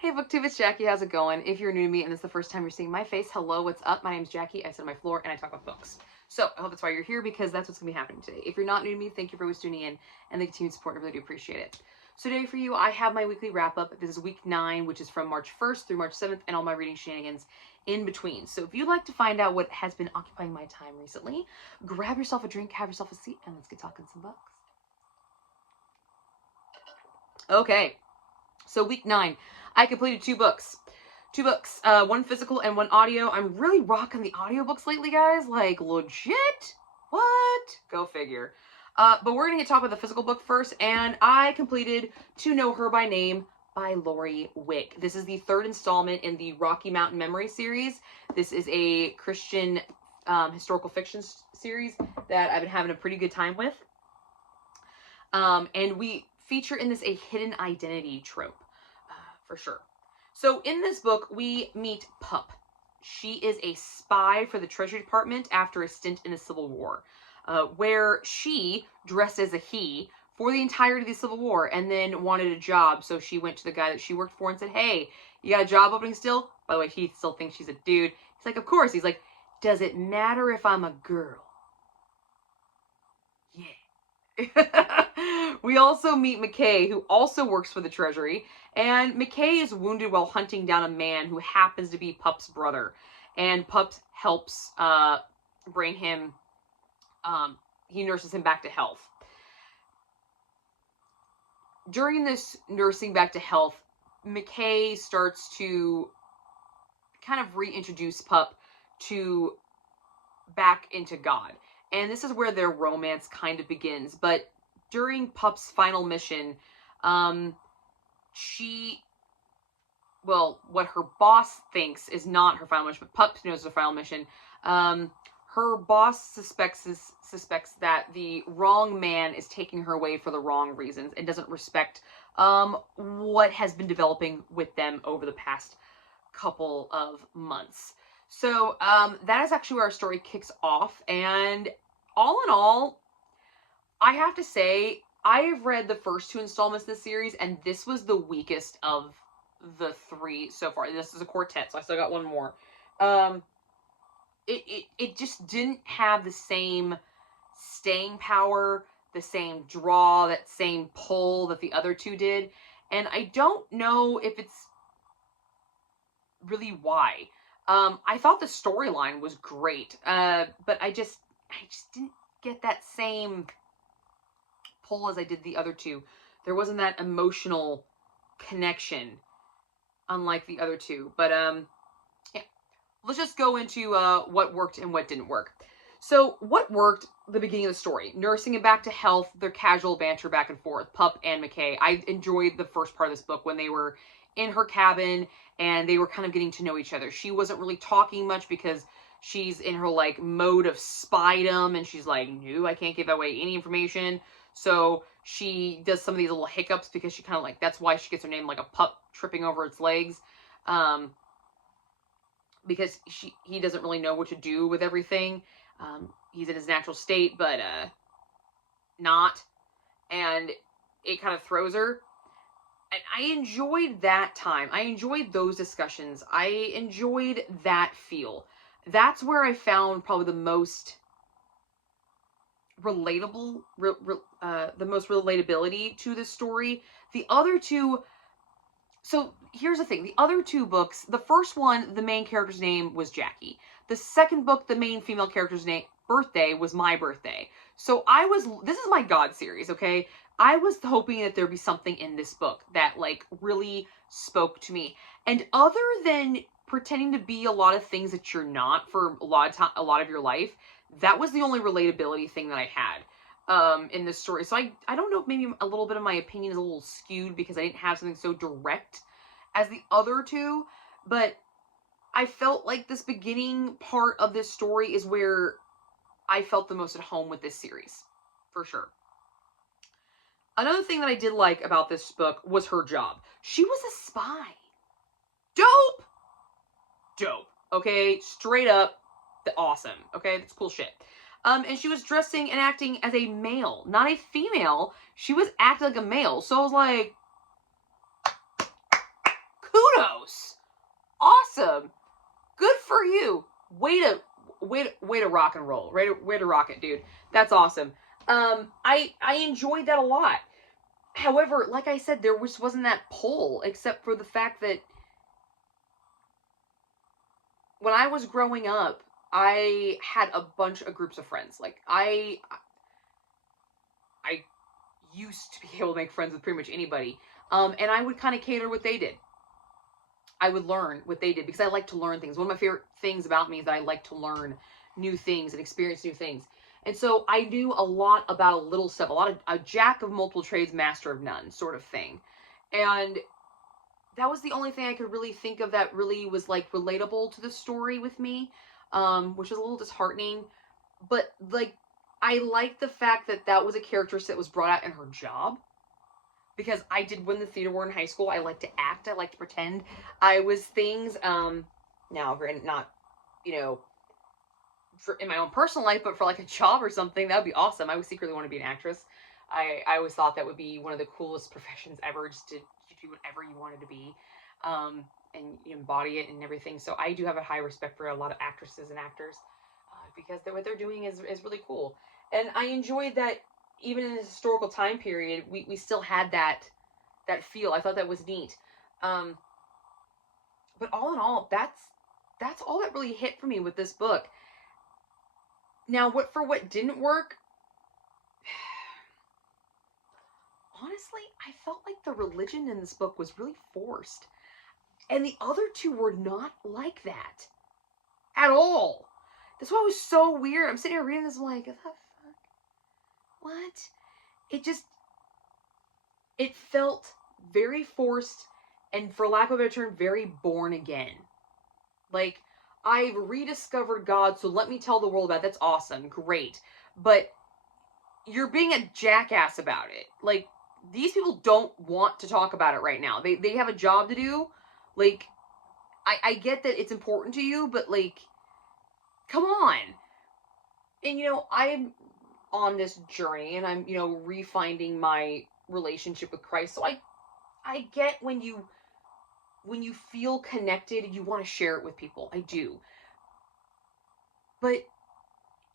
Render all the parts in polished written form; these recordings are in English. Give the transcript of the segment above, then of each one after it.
Hey Booktube, it's Jackie. How's it going? If you're new to me and this is the first time you're seeing my face, hello, what's up? My name's Jackie. I sit on my floor and I talk about books. So I hope that's why you're here, because that's what's going to be happening today. If you're not new to me, thank you for always tuning in and the continued support. I really do appreciate it. So today for you, I have my weekly wrap up. This is week 9, which is from March 1st through March 7th, and all my reading shenanigans in between. So if you'd like to find out what has been occupying my time recently, grab yourself a drink, have yourself a seat, and let's get talking some books. Okay, so week 9. I completed 2 books. 2 books, one physical and one audio. I'm really rocking the audiobooks lately, guys. Like, legit? What? Go figure. But we're going to talk about the physical book first, and I completed To Know Her by Name by WWII. This is the 3rd installment in the Rocky Mountain Memory series. This is a Christian historical fiction series that I've been having a pretty good time with. And we feature in this a hidden identity trope. For sure. So in this book, we meet Pup. She is a spy for the Treasury Department after a stint in the Civil War, where she dressed as a he for the entirety of the Civil War and then wanted a job. So she went to the guy that she worked for and said, hey, you got a job opening still? By the way, he still thinks she's a dude. He's like, of course. He's like, does it matter if I'm a girl? Yeah. We also meet McKay, who also works for the Treasury, and McKay is wounded while hunting down a man who happens to be Pup's brother, and Pup helps bring him, he nurses him back to health. During this nursing back to health, McKay starts to kind of reintroduce Pup back into God. And this is where their romance kind of begins. But during Pup's final mission, what her boss thinks is not her final mission, but Pup knows her final mission. Her boss suspects that the wrong man is taking her away for the wrong reasons and doesn't respect what has been developing with them over the past couple of months. So that is actually where our story kicks off, and all in all, I have to say, I have read the first 2 installments of this series, and this was the weakest of the 3 so far. This is a quartet, so I still got one more. It just didn't have the same staying power, the same draw, that same pull that the other 2 did, and I don't know if it's really why. I thought the storyline was great, but I just didn't get that same pull as I did the other 2. There wasn't that emotional connection, unlike the other 2. But yeah, let's just go into what worked and what didn't work. So what worked? The beginning of the story, nursing him back to health, their casual banter back and forth, Pup and McKay. I enjoyed the first part of this book when they were in her cabin and they were kind of getting to know each other. She wasn't really talking much because she's in her like mode of spydom, and she's like, no, I can't give away any information. So she does some of these little hiccups because she kind of like, that's why she gets her name, like a pup tripping over its legs. Because he doesn't really know what to do with everything. He's in his natural state, but not. And it kind of throws her. And I enjoyed that time. I enjoyed those discussions. I enjoyed that feel. That's where I found probably the most relatable, the most relatability to this story. The other 2, so here's the thing. The other 2 books, the first one, the main character's name was Jackie. The second book, the main female character's birthday was my birthday. So this is my God series, okay? I was hoping that there'd be something in this book that like really spoke to me. And other than pretending to be a lot of things that you're not for a lot of your life, that was the only relatability thing that I had in this story. So I don't know if maybe a little bit of my opinion is a little skewed because I didn't have something so direct as the other 2, but I felt like this beginning part of this story is where I felt the most at home with this series, for sure. Another thing that I did like about this book was her job. She was a spy. Dope! Dope. Okay, straight up, awesome. Okay, that's cool shit. And she was dressing and acting as a male, not a female. She was acting like a male. So I was like, awesome. Good for you. Way to rock and roll. Way to rock it, dude. That's awesome. I enjoyed that a lot. However, like I said, there wasn't that pull, except for the fact that when I was growing up, I had a bunch of groups of friends. Like, I used to be able to make friends with pretty much anybody. And I would kind of cater what they did. I would learn what they did because I like to learn things. One of my favorite things about me is that I like to learn new things and experience new things. And so I knew a lot about a little stuff, a jack of multiple trades, master of none sort of thing. And that was the only thing I could really think of that really was like relatable to the story with me, which is a little disheartening. But like, I like the fact that that was a character that was brought out in her job. Because I did win the theater award in high school. I like to act. I like to pretend I was things. Now, granted, not, in my own personal life, but for like a job or something, that would be awesome. I would secretly want to be an actress. I always thought that would be one of the coolest professions ever, just to do whatever you wanted to be, and embody it and everything. So I do have a high respect for a lot of actresses and actors, because what they're doing is really cool. And I enjoyed that. Even in a historical time period, we still had that feel. I thought that was neat. But all in all, that's all that really hit for me with this book. Now, what didn't work? Honestly, I felt like the religion in this book was really forced. And the other two were not like that. At all. That's why it was so weird. I'm sitting here reading this, I'm like, what? It felt very forced and, for lack of a better term, very born again. Like, I've rediscovered God, so let me tell the world about it. That's awesome. Great. But you're being a jackass about it. Like, these people don't want to talk about it right now. They have a job to do. Like, I get that it's important to you, but, like, come on. And, I'm on this journey and I'm, refinding my relationship with Christ. So I get when you feel connected and you want to share it with people. I do. But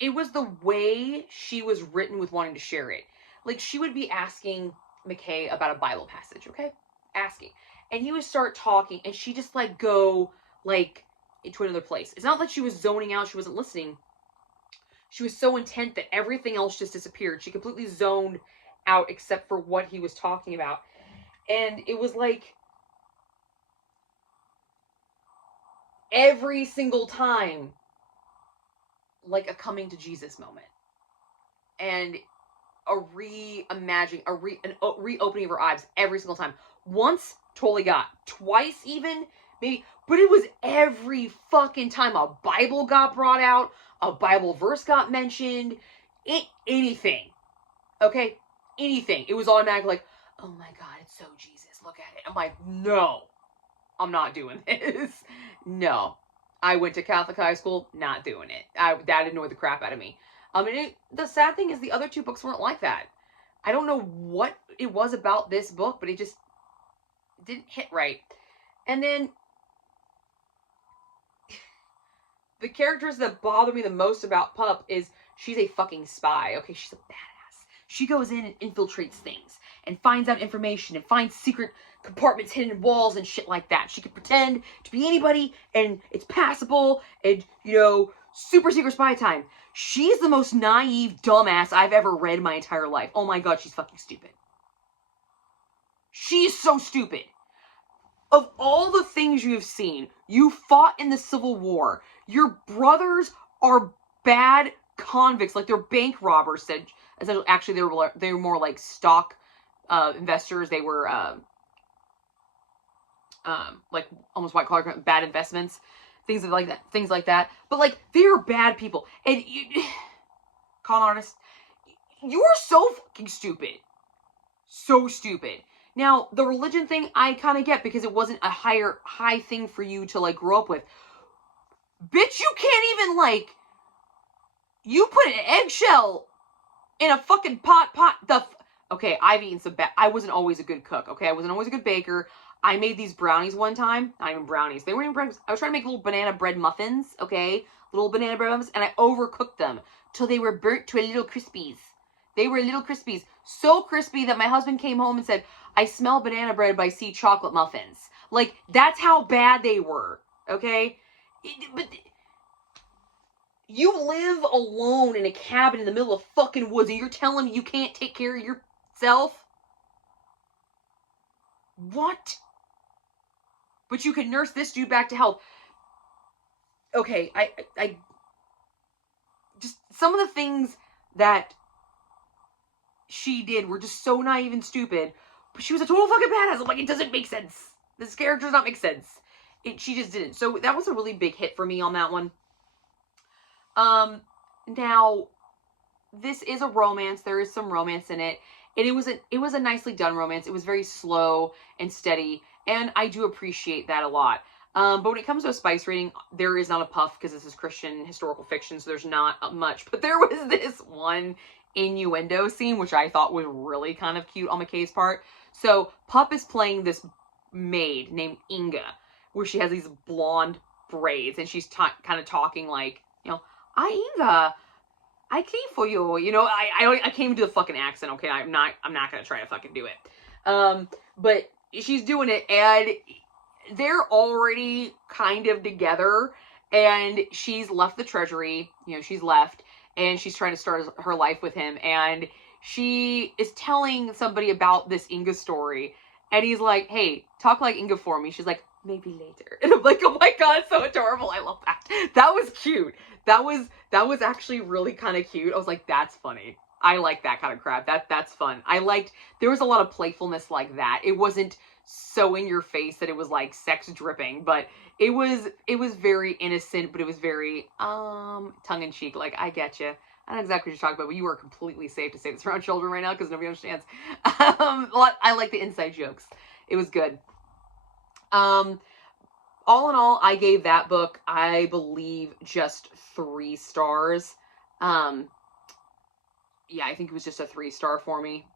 it was the way she was written with wanting to share it. Like, she would be asking McKay about a Bible passage, okay? Asking. And he would start talking and she just go into another place. It's not like she was zoning out, she wasn't listening. She was so intent that everything else just disappeared. She completely zoned out except for what he was talking about. And it was like every single time, like a coming to Jesus moment. And a reimagining, an reopening of her eyes every single time. Once, totally got. Twice even, maybe. But it was every fucking time a Bible got brought out, a Bible verse got mentioned, anything. Okay? Anything. It was automatically like, oh my God, it's so Jesus. Look at it. I'm like, no, I'm not doing this. No. I went to Catholic high school, not doing it. That annoyed the crap out of me. The sad thing is the other two books weren't like that. I don't know what it was about this book, but it just didn't hit right. And then the characters that bother me the most about Pup is she's a fucking spy. Okay, she's a badass. She goes in and infiltrates things and finds out information and finds secret compartments hidden in walls and shit like that. She can pretend to be anybody and it's passable and, super secret spy time. She's the most naive dumbass I've ever read in my entire life. Oh my God, she's fucking stupid. She's so stupid. Of all the things you have seen, you fought in the Civil War. Your brothers are bad convicts, like they're bank robbers. Said essentially, actually, they were more like stock investors. They were like almost white collar bad investments, things like that. But like they are bad people, and con artists. You are so fucking stupid, so stupid. Now, the religion thing, I kind of get because it wasn't a high thing for you to, grow up with. Bitch, you can't even, you put an eggshell in a fucking pot. Okay, I've eaten some bad. I wasn't always a good cook, okay? I wasn't always a good baker. I made these brownies one time. Not even brownies. They weren't even brownies. I was trying to make little banana bread muffins, okay? Little banana bread muffins, and I overcooked them till they were burnt to a little crispies. They were little crispies. So crispy that my husband came home and said, I smell banana bread, but I see chocolate muffins. Like, that's how bad they were, okay? But you live alone in a cabin in the middle of fucking woods, and you're telling me you can't take care of yourself? What? But you can nurse this dude back to health. Okay, I just, some of the things that she did were just so naive and stupid, but she was a total fucking badass. I'm like, it doesn't make sense. This character does not make sense. She just didn't. So that was a really big hit for me on that one. Now, this is a romance. There is some romance in it. And it was a nicely done romance. It was very slow and steady, and I do appreciate that a lot. But when it comes to a spice rating, there is not a puff because this is Christian historical fiction, so there's not much. But there was this one innuendo scene, which I thought was really kind of cute on McKay's part. So Pup is playing this maid named Inga, where she has these blonde braids, and she's kind of talking like, you know, Inga, I came for you. You know, I can't even do the fucking accent, okay? I'm not gonna try to fucking do it. But she's doing it, and they're already kind of together, and she's left the treasury, you know, she's left, and she's trying to start her life with him, and she is telling somebody about this Inga story, and he's like, hey, talk like Inga for me. She's like, maybe later. And I'm like, oh my god, it's so adorable. I love that. That was cute. That was actually really kind of cute. I was like, that's funny. I like that kind of crap. That's fun. There was a lot of playfulness like that. It wasn't so in your face that it was like sex dripping, but it was very innocent, but it was very tongue-in-cheek. Like, I get you. I don't know exactly what you're talking about, but you are completely safe to say this around children right now because nobody understands. I like the inside jokes. It was good. All in all, I gave that book, I believe, just 3 stars. Yeah, I think it was just a 3-star for me.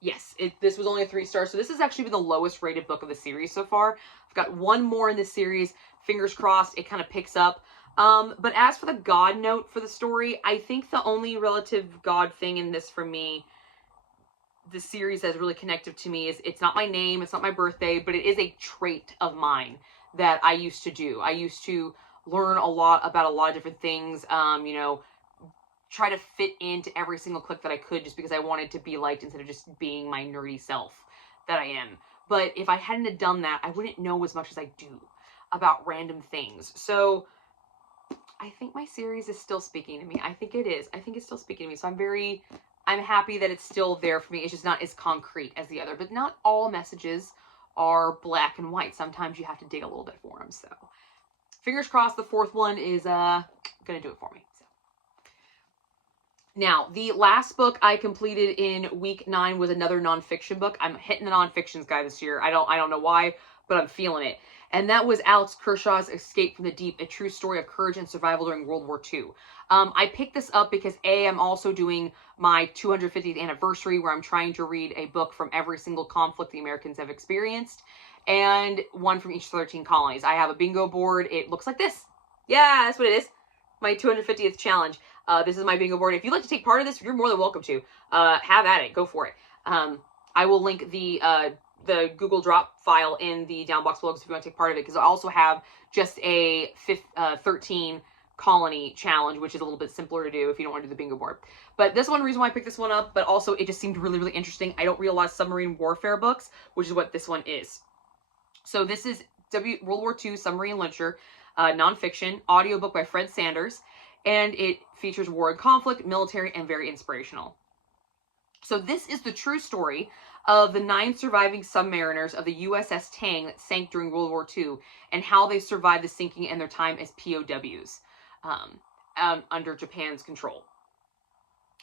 Yes, this was only a 3 star, so this has actually been the lowest rated book of the series so far. I've got one more in this series. Fingers crossed it kind of picks up. But as for the God note for the story, I think the only relative God thing in this for me, the series that's really connective to me, is it's not my name, it's not my birthday, but it is a trait of mine that I used to do. I used to learn a lot about a lot of different things, you know, try to fit into every single clique that I could just because I wanted to be liked instead of just being my nerdy self that I am. But if I hadn't have done that, I wouldn't know as much as I do about random things. So I think my series is still speaking to me. I think it is. I think it's still speaking to me. So I'm happy that it's still there for me. It's just not as concrete as the other. But not all messages are black and white. Sometimes you have to dig a little bit for them. So fingers crossed the 4th one is gonna do it for me. So. Now, the last book I completed in week 9 was another nonfiction book. I'm hitting the nonfictions guy this year. I don't know why, but I'm feeling it. And that was Alex Kershaw's Escape from the Deep, a true story of courage and survival during World War II. I picked this up because I'm also doing my 250th anniversary where I'm trying to read a book from every single conflict the Americans have experienced and one from each 13 colonies. I have a bingo board. It looks like this. Yeah, that's what it is. My 250th challenge. This is my bingo board. If you'd like to take part of this, you're more than welcome to. Have at it. Go for it. I will link the Google Drop file in the down box below if you want to take part of it, because I also have just a 13 colony challenge, which is a little bit simpler to do if you don't want to do the bingo board. But this one reason why I picked this one up, but also it just seemed really, really interesting. I don't realize submarine warfare books, which is what this one is. So this is World War II Submarine Literature, nonfiction, audiobook by Fred Sanders, and it features war and conflict, military, and very inspirational. So this is the true story of the 9 surviving submariners of the USS Tang that sank during World War II and how they survived the sinking and their time as POWs under Japan's control.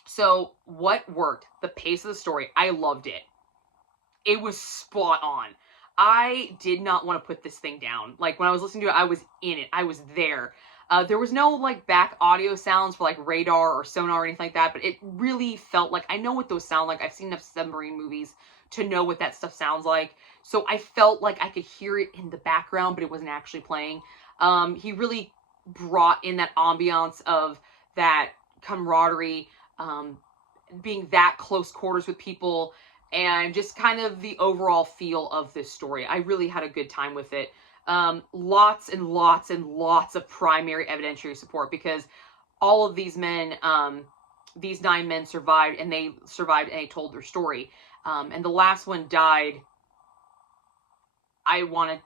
So what worked? The pace of the story. I loved it. It was spot on. I did not want to put this thing down. Like, when I was listening to it, I was in it. I was there. There was no, like, back audio sounds for, like, radar or sonar or anything like that, but it really felt like, I know what those sound like. I've seen enough submarine movies to know what that stuff sounds like. So I felt like I could hear it in the background, but it wasn't actually playing. He really brought in that ambiance of that camaraderie, being that close quarters with people, and just kind of the overall feel of this story. I really had a good time with it. Lots and lots and lots of primary evidentiary support, because all of these men, these 9 men survived, and they told their story. And the last one died, I want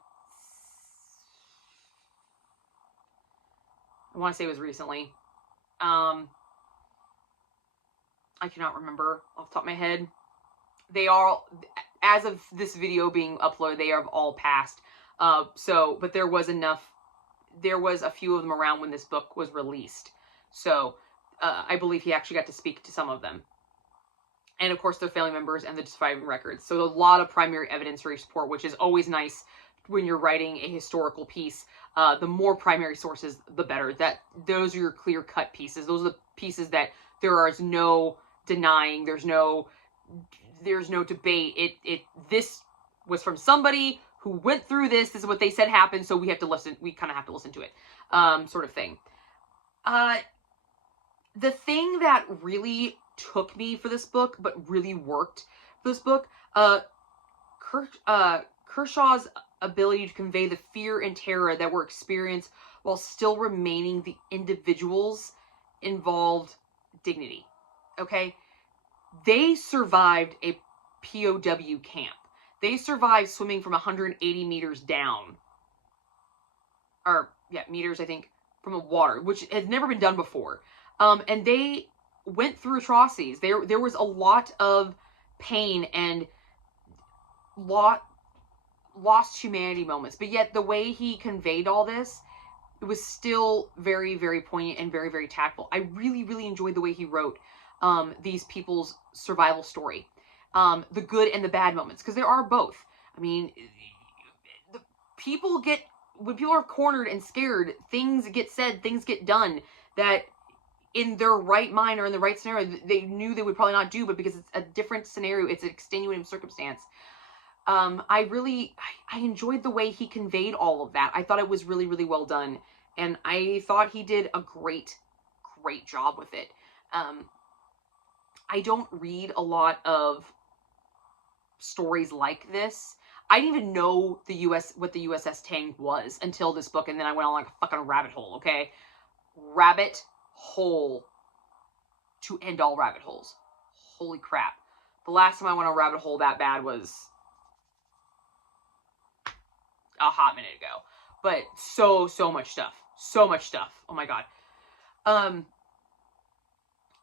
to say it was recently. I cannot remember off the top of my head. They are, as of this video being uploaded, they have all passed. But there was a few of them around when this book was released. So, I believe he actually got to speak to some of them. And of course, their family members and the surviving records. So a lot of primary evidentiary support, which is always nice when you're writing a historical piece. The more primary sources, the better. Those are your clear-cut pieces. Those are the pieces that there is no denying. There's no debate. This was from somebody who went through this. This is what they said happened, so we have to listen. We kind of have to listen to it, sort of thing. The thing that really took me for this book, but really worked for this book, Kershaw's ability to convey the fear and terror that were experienced while still remaining the individuals involved dignity. Okay? They survived a POW camp. They survived swimming from 180 meters down. Meters, I think, from the water, which has never been done before. And they went through atrocities. There was a lot of pain and lost humanity moments. But yet the way he conveyed all this, it was still very, very poignant and very, very tactful. I really, really enjoyed the way he wrote these people's survival story. The good and the bad moments, because there are both. I mean, when people are cornered and scared, things get said, things get done that in their right mind or in the right scenario, they knew they would probably not do, but because it's a different scenario, it's an extenuating circumstance. I enjoyed the way he conveyed all of that. I thought it was really, really well done. And I thought he did a great, great job with it. I don't read a lot of stories like this. I didn't even know what the USS Tang was until this book, and then I went on like a fucking rabbit hole, okay? Rabbit hole to end all rabbit holes. Holy crap. The last time I went on a rabbit hole that bad was a hot minute ago. But so much stuff. So much stuff. Oh my god.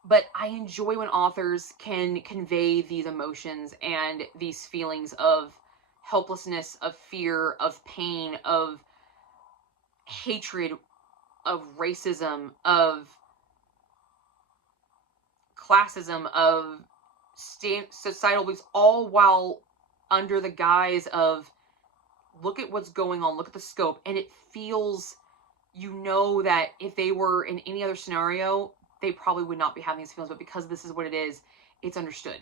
But I enjoy when authors can convey these emotions and these feelings of helplessness, of fear, of pain, of hatred, of racism, of classism, of societal beliefs, all while under the guise of, look at what's going on, look at the scope, and it feels, that if they were in any other scenario, they probably would not be having these feelings, but because this is what it is, it's understood.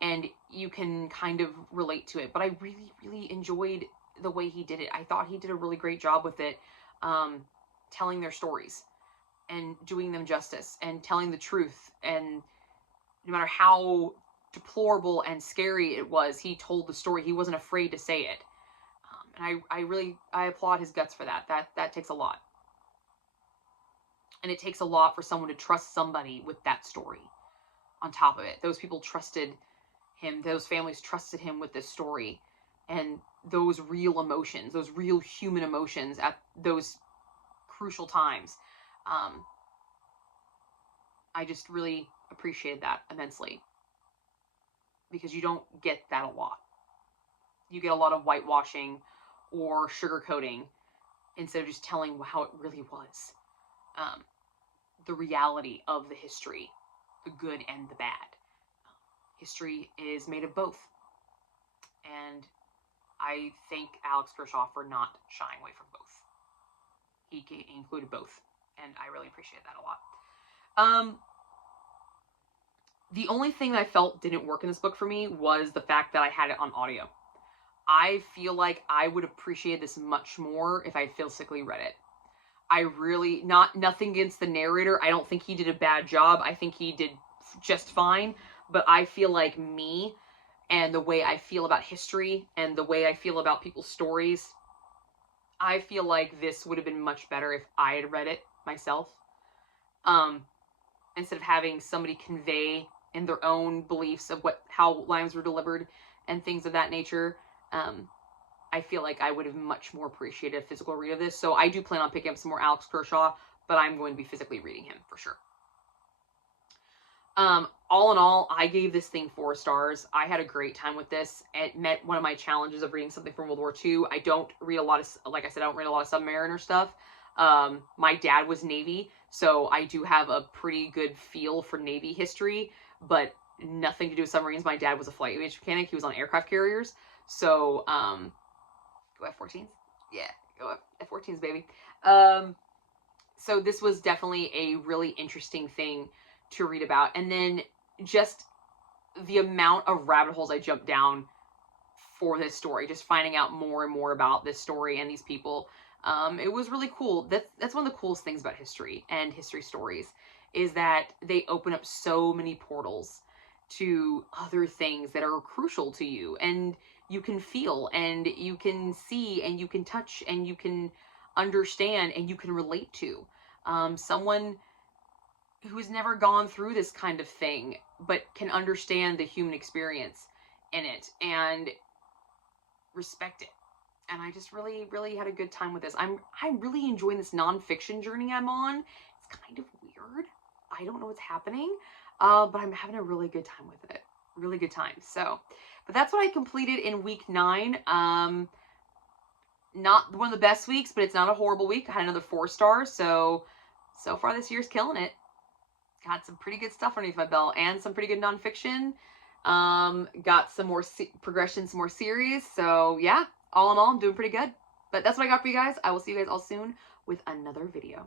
And you can kind of relate to it. But I really, really enjoyed the way he did it. I thought he did a really great job with it, telling their stories and doing them justice and telling the truth. And no matter how deplorable and scary it was, he told the story. He wasn't afraid to say it. And I applaud his guts for that. That takes a lot. And it takes a lot for someone to trust somebody with that story on top of it. Those people trusted him. Those families trusted him with this story. And those real emotions, those real human emotions at those crucial times. I just really appreciated that immensely. Because you don't get that a lot. You get a lot of whitewashing or sugarcoating instead of just telling how it really was. The reality of the history, the good and the bad. History is made of both. And I thank Alex Kershaw for not shying away from both. He included both. And I really appreciate that a lot. The only thing that I felt didn't work in this book for me was the fact that I had it on audio. I feel like I would appreciate this much more if I physically read it. I really, nothing against the narrator. I don't think he did a bad job. I think he did just fine. But I feel like me and the way I feel about history and the way I feel about people's stories, I feel like this would have been much better if I had read it myself. Instead of having somebody convey in their own beliefs of how lines were delivered and things of that nature. I feel like I would have much more appreciated a physical read of this. So I do plan on picking up some more Alex Kershaw, but I'm going to be physically reading him for sure. All in all, I gave this thing 4 stars. I had a great time with this. It met one of my challenges of reading something from World War II. I don't read a lot of, like I said, I don't read a lot of Submariner stuff. My dad was Navy, so I do have a pretty good feel for Navy history, but nothing to do with submarines. My dad was a flight mechanic. He was on aircraft carriers. So, go F-14s? Yeah, go F-14s, baby. So this was definitely a really interesting thing to read about. And then just the amount of rabbit holes I jumped down for this story, just finding out more and more about this story and these people. It was really cool. That's one of the coolest things about history and history stories, is that they open up so many portals to other things that are crucial to you, and you can feel and you can see and you can touch and you can understand and you can relate to. Someone who's never gone through this kind of thing but can understand the human experience in it and respect it. And I just really, really had a good time with this. I'm really enjoying this nonfiction journey I'm on. It's kind of weird. I don't know what's happening, but I'm having a really good time with it. Really good time. So, but that's what I completed in week 9. Not one of the best weeks, but it's not a horrible week. I had another 4 stars. So far this year's killing it. Got some pretty good stuff underneath my belt and some pretty good nonfiction. Got some more progression, some more series. So yeah, all in all, I'm doing pretty good. But that's what I got for you guys. I will see you guys all soon with another video.